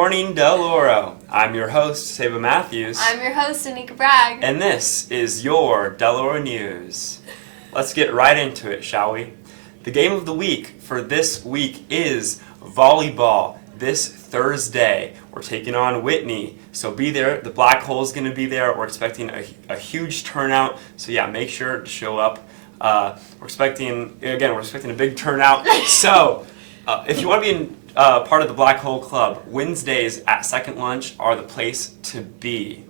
morning, Deloro. I'm your host, Seba Matthews. I'm your host, Anika Bragg. And this is your Deloro News. Let's get right into it, shall we? The game of the week for this week is volleyball. This Thursday, we're taking on Whitney. So be there. The Black Hole is going to be there. We're expecting a huge turnout. So yeah, make sure to show up. We're expecting a big turnout. So if you want to be part of the Black Hole Club, Wednesdays at Second Lunch are the place to be.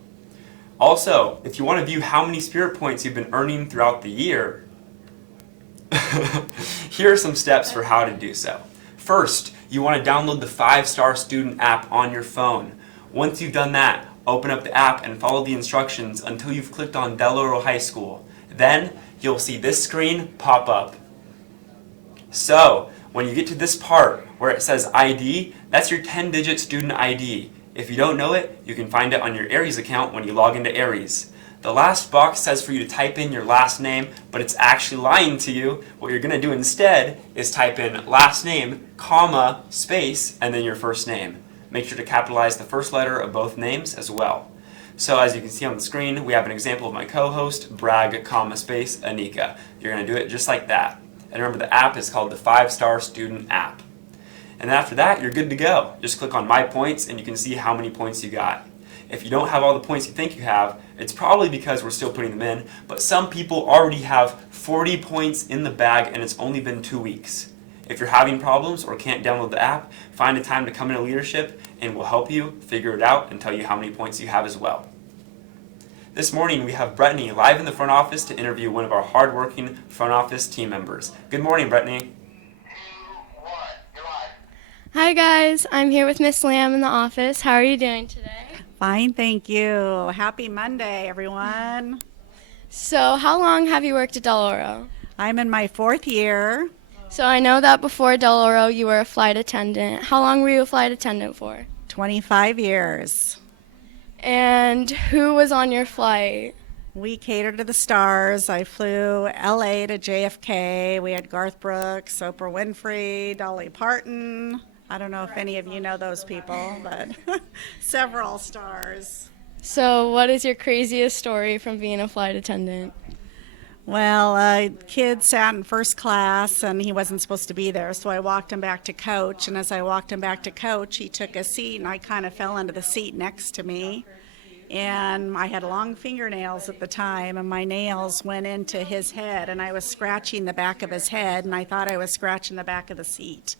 Also, if you want to view how many spirit points you've been earning throughout the year, here are some steps for how to do so. First, you want to download the 5-Star Student app on your phone. Once you've done that, open up the app and follow the instructions until you've clicked on Deloro High School. Then, you'll see this screen pop up. So, when you get to this part where it says ID, that's your 10-digit student ID. If you don't know it, you can find it on your Aries account when you log into Aries. The last box says for you to type in your last name, but it's actually lying to you. What you're going to do instead is type in last name, comma, space, and then your first name. Make sure to capitalize the first letter of both names as well. So as you can see on the screen, we have an example of my co-host, Bragg, comma, space, Anika. You're going to do it just like that. And remember, the app is called the 5-Star Student app. And after that, you're good to go. Just click on My Points and you can see how many points you got. If you don't have all the points you think you have, it's probably because we're still putting them in, but some people already have 40 points in the bag and it's only been 2 weeks. If you're having problems or can't download the app, find a time to come into leadership and we'll help you figure it out and tell you how many points you have as well. This morning we have Brittany live in the front office to interview one of our hardworking front office team members. Good morning, Brittany. Hi guys, I'm here with Miss Lamb in the office. How are you doing today? Fine, thank you. Happy Monday, everyone. So how long have you worked at Deloro? I'm in my 4th year. So I know that before Deloro you were a flight attendant. How long were you a flight attendant for? 25 years. And who was on your flight? We catered to the stars. I flew LA to JFK. We had Garth Brooks, Oprah Winfrey, Dolly Parton. I don't know if any of you know those people, but several stars. So what is your craziest story from being a flight attendant? Well, a kid sat in first class and he wasn't supposed to be there, so I walked him back to coach, and as I walked him back to coach, he took a seat and I kind of fell into the seat next to me. And I had long fingernails at the time, and my nails went into his head, and I was scratching the back of his head, and I thought I was scratching the back of the seat.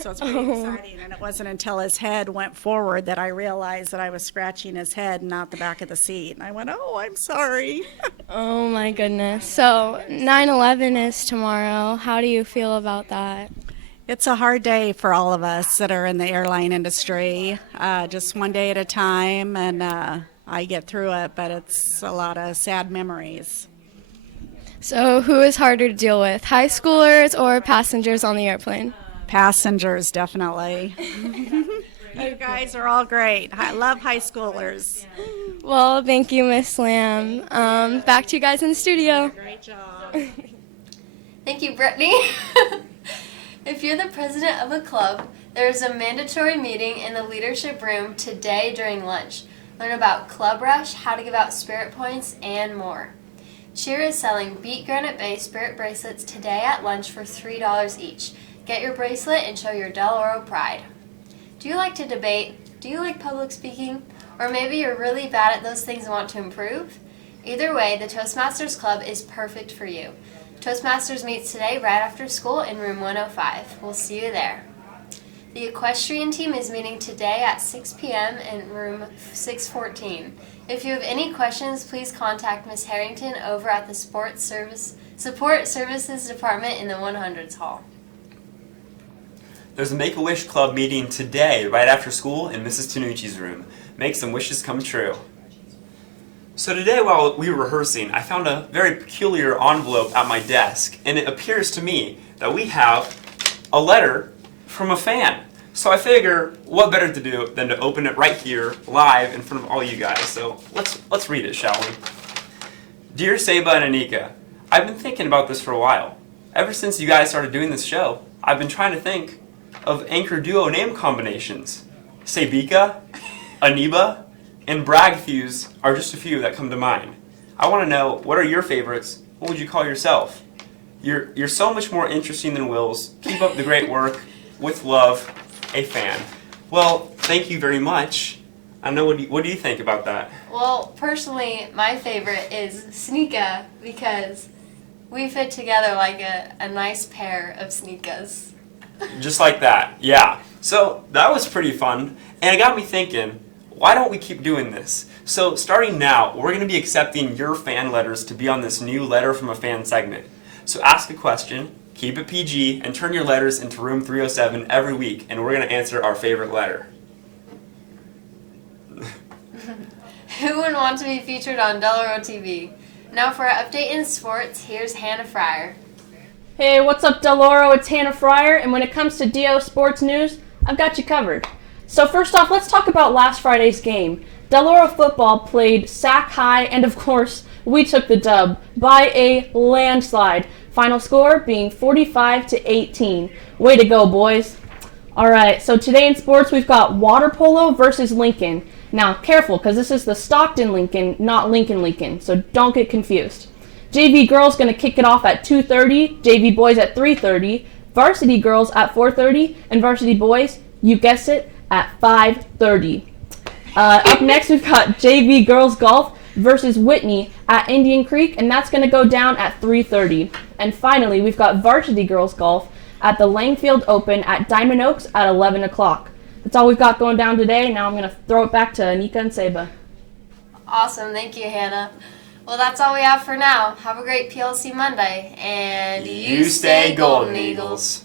So it's pretty exciting, and it wasn't until his head went forward that I realized that I was scratching his head and not the back of the seat. And I went, oh, I'm sorry. Oh my goodness. So 9/11 is tomorrow. How do you feel about that? It's a hard day for all of us that are in the airline industry, just one day at a time, and I get through it, but it's a lot of sad memories. So who is harder to deal with, high schoolers or passengers on the airplane? Passengers, definitely. You guys are all great. I love high schoolers. Well, thank you, Miss Lamb. Back to you guys in the studio. Great job. Thank you, Brittany. If you're the president of a club, there is a mandatory meeting in the leadership room today during lunch. Learn about Club Rush, how to give out spirit points, and more. Cheer is selling Beat Granite Bay spirit bracelets today at lunch for $3 each. Get your bracelet and show your Deloro pride. Do you like to debate? Do you like public speaking? Or maybe you're really bad at those things and want to improve? Either way, the Toastmasters Club is perfect for you. Toastmasters meets today right after school in room 105. We'll see you there. The equestrian team is meeting today at 6 p.m. in room 614. If you have any questions, please contact Ms. Harrington over at the Support Services Department in the 100s hall. There's a Make-A-Wish Club meeting today right after school in Mrs. Tanucci's room. Make some wishes come true. So today while we were rehearsing, I found a very peculiar envelope at my desk, and it appears to me that we have a letter from a fan. So I figure, what better to do than to open it right here, live, in front of all you guys. So let's read it, shall we? Dear Seba and Anika, I've been thinking about this for a while. Ever since you guys started doing this show, I've been trying to think of anchor duo name combinations. Sabika, Aniba, and Bragthews are just a few that come to mind. I want to know, what are your favorites? What would you call yourself? You're so much more interesting than Will's. Keep up the great work. With love, a fan. Well, thank you very much. I know, what do you think about that? Well, personally, my favorite is Sneaka because we fit together like a nice pair of sneakers. Just like that, yeah. So that was pretty fun, and it got me thinking, why don't we keep doing this? So starting now, we're going to be accepting your fan letters to be on this new Letter from a Fan segment. So ask a question, keep it PG, and turn your letters into room 307 every week, and we're going to answer our favorite letter. Who would want to be featured on Deloro TV? Now for an update in sports, here's Hannah Fryer. Hey, what's up, Deloro? It's Hannah Fryer, and when it comes to DO sports news, I've got you covered. So first off, let's talk about last Friday's game. Deloro football played Sac High, and of course, we took the dub by a landslide. Final score being 45-18. Way to go, boys. Alright, so today in sports, we've got water polo versus Lincoln. Now, careful, because this is the Stockton Lincoln, not Lincoln, so don't get confused. JV girls going to kick it off at 2:30, JV boys at 3:30, varsity girls at 4:30, and varsity boys, you guessed it, at 5:30. Up next, we've got JV girls golf versus Whitney at Indian Creek, and that's going to go down at 3:30. And finally, we've got varsity girls golf at the Langfield Open at Diamond Oaks at 11 o'clock. That's all we've got going down today. Now I'm going to throw it back to Anika and Seba. Awesome, thank you, Hannah. Well, that's all we have for now. Have a great PLC Monday, and You stay Golden Eagles.